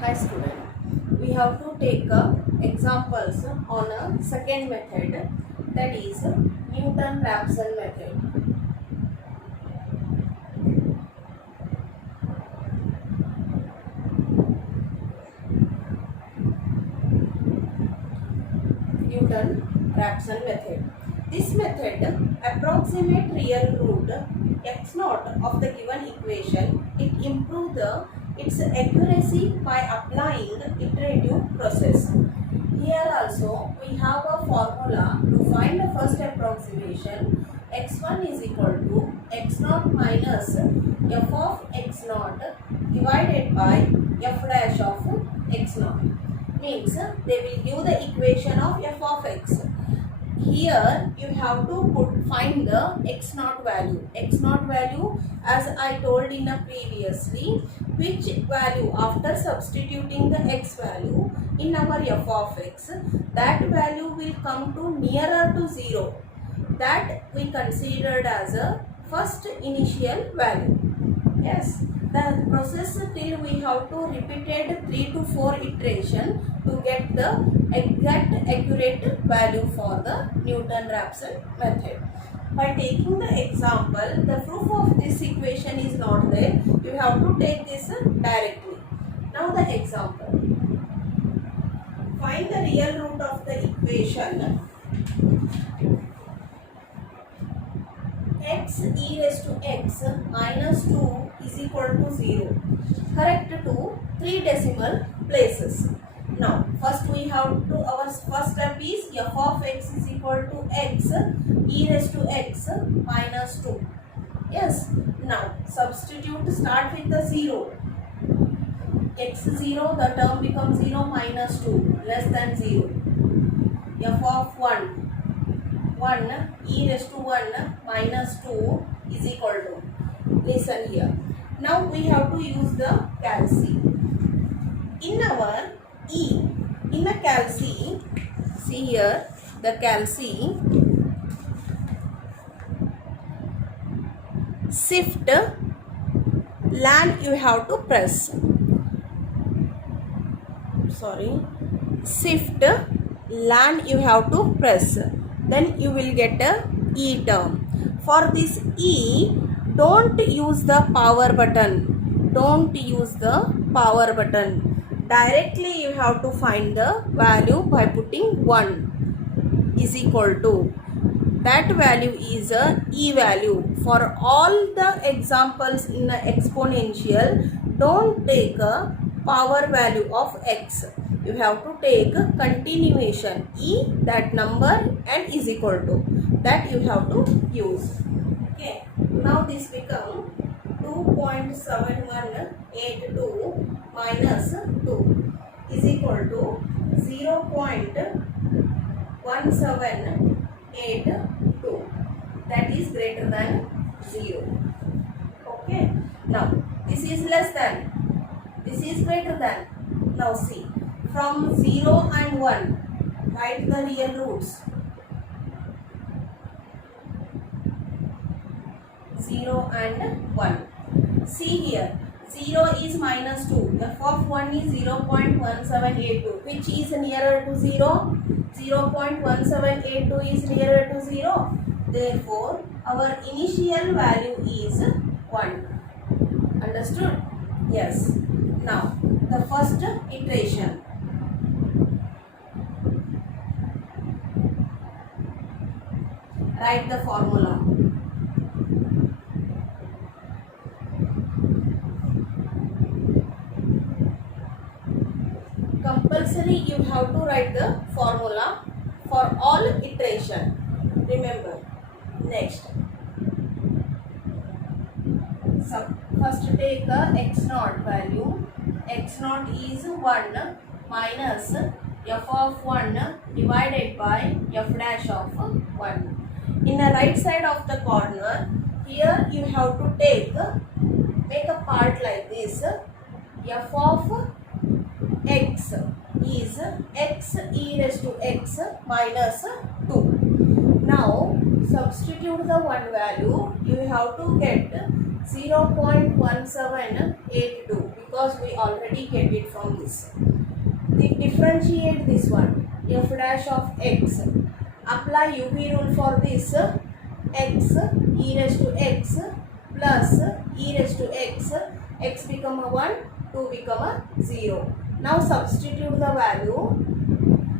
Hi student, we have to take examples on a second method, that is Newton-Raphson method. Newton-Raphson method. This method approximate real root x naught of the given equation. It improves its accuracy by applying iterative process. Here also we have a formula to find the first approximation. X1 is equal to x naught minus f of x naught divided by f dash of x naught. Means they will give the equation of f of x. Here you have to find the x naught value. X naught value, as I told in a previously, which value after substituting the x value in our f of x, that value will come to nearer to 0. That we considered as a first initial value. Yes, the process till we have to repeated 3 to 4 iteration to get the exact accurate value for the Newton-Raphson method. By taking the example, the proof of this equation is not there. You have to take this directly. Now the example. Find the real root of the equation x e raised to x minus 2 is equal to 0. Correct to 3 decimal places. Now first we have to, our first step is f of x is equal to x e raised to x minus 2. Yes. Now substitute, start with the 0. X 0, the term becomes 0, minus 2 less than 0. F of 1 e raised to 1 minus 2 is equal to, listen here. Now we have to use the calc. In our e, in the calc, see here the calc, shift lan you have to press. Shift lan you have to press. Then you will get a e term. For this e, don't use the power button. Don't use the power button. Directly you have to find the value by putting 1 is equal to. That value is a e value. For all the examples in the exponential, don't take a power value of x. You have to take continuation e, that number, and is equal to. That you have to use. Okay. Now this becomes 2.7182 minus 2 is equal to 0.1782. That is greater than 0. Okay. Now this is less than. This is greater than. Now see. From 0 and 1, write the real roots. 0 and 1. See here, 0 is minus 2. F of 1 is 0.1782. Which is nearer to 0? 0.1782 is nearer to 0. Therefore, our initial value is 1. Understood? Yes. Now, the first iteration. Write the formula. Compulsory you have to write the formula for all iteration. Remember. Next. So first take the x naught value. X naught is 1 minus f of 1 divided by f dash of 1. In the right side of the corner, here you have to make a part like this. F of x is x e raised to x minus 2. Now substitute the one value. You have to get 0.1782. because we already get it from this. Differentiate this one, f dash of x. Apply UV rule for this. X e raised to x plus e raised to x become a 1, 2 become a 0. Now substitute the value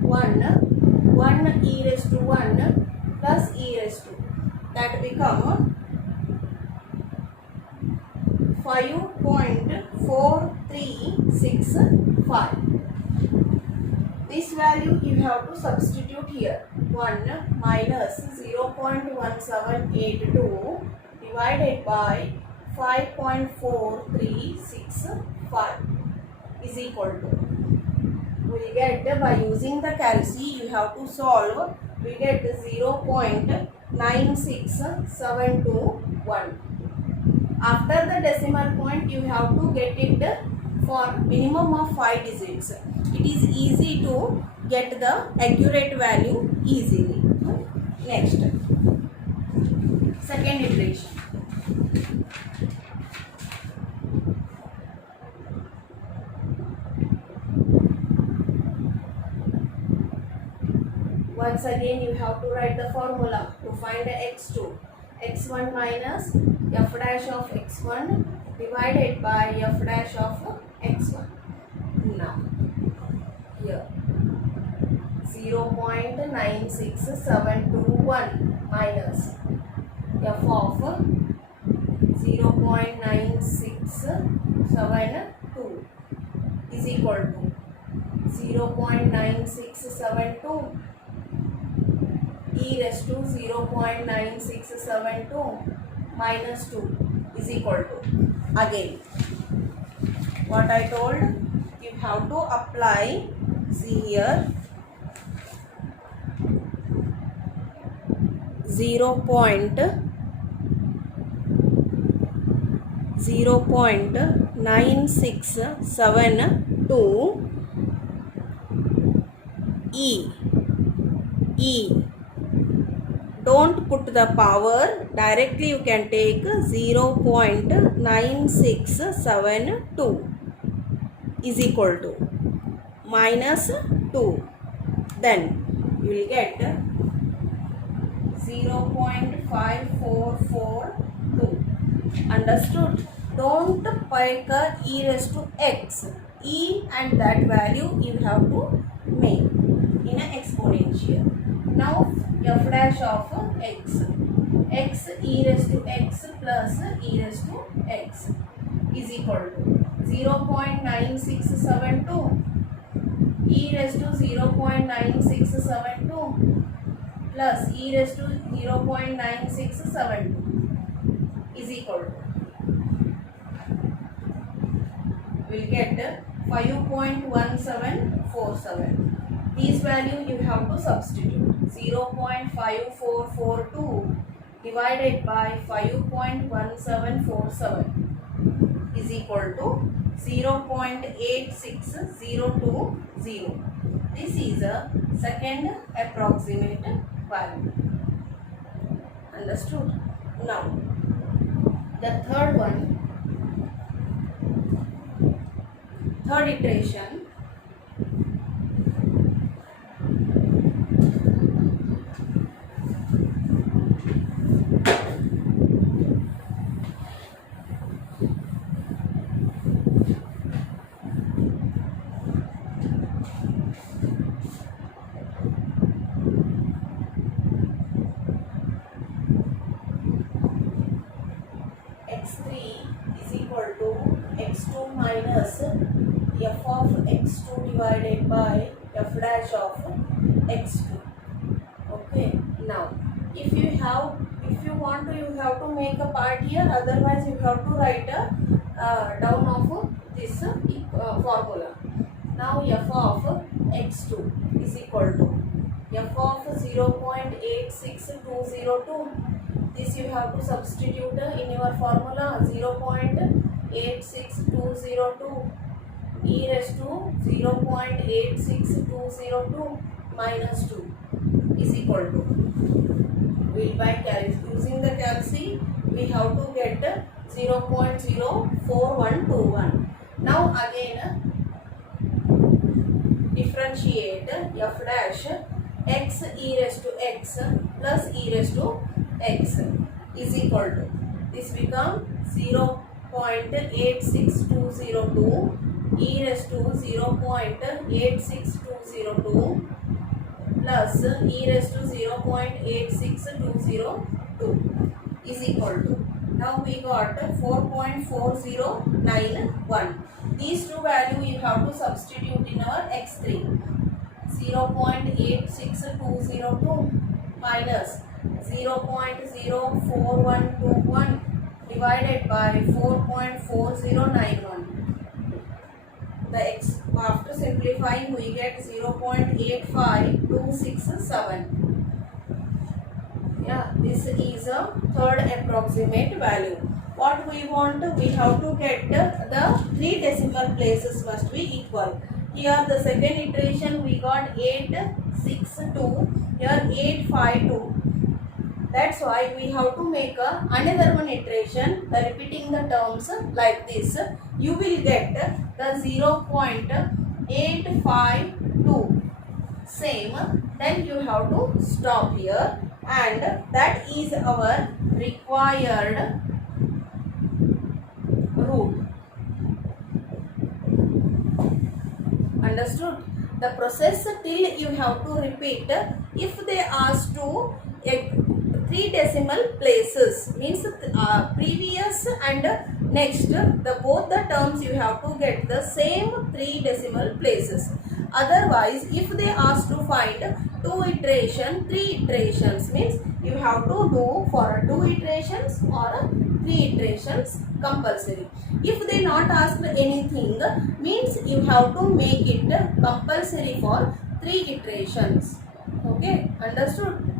1 e raised to 1 plus e raised to, that become 5.4365. This value you have to substitute here. 1 minus 0.1782 divided by 5.4365 is equal to, we will get, by using the calci you have to solve, we get 0.96721. After the decimal point you have to get it for minimum of 5 digits. It is easy to get the accurate value easily. Next, second iteration. Once again you have to write the formula to find the x2. x1 minus f dash of x1 divided by f dash of x1. Now here 0.96721 minus f of 0.9672 is equal to 0.9672 e raised to 0.9672 minus 2 is equal to, again what I told, you have to apply, see here 0.9672 e. Don't put the power, directly you can take 0.9672 is equal to minus 2. Then you will get 0.5442. Understood? Don't take e raised to x. E and that value you have to make in an exponential. Now f dash of x e raised to x plus e raised to x is equal to 0.9672 e raised to 0.9672 plus e raised to 0.9672 is equal to, we will get 5.1747. These value you have to substitute. 0.5442 divided by 5.1747 is equal to 0.86020. This is a second approximate value. Understood? Now, the third one, third iteration. x3 is equal to x2 minus f of x2 divided by f dash of x2. Okay, now if you want to, you have to make a part here, otherwise you have to write a down of this formula. Now f of x2 is equal to f of 0.86202. This you have to substitute in your formula. 0.86202 e raised to 0.86202 minus 2 is equal to, by using the calci we have to get 0.04121. Now again differentiate f dash x e raised to x plus e raised to x is equal to, this become 0.86202 e raised to 0.86202 plus e raised to 0.86202 is equal to, now we got 4.4091. These two value you have to substitute in our x3. 0.86202 minus 0.04121 divided by 4.4091. The x, after simplifying we get 0.85267. Yeah, this is a third approximate value. What we want, we have to get the three decimal places must be equal. Here the second iteration we got 862, here 852. That's why we have to make another one iteration, repeating the terms like this. You will get the 0.852 same. Then you have to stop here, and that is our required root. Understood? The process till you have to repeat. If they ask to three decimal places, means previous and next, the both the terms you have to get the same three decimal places. Otherwise, if they ask to find two iteration, three iterations, means you have to do for two iterations or three iterations compulsory. If they not ask anything, means you have to make it compulsory for three iterations. Okay, understood?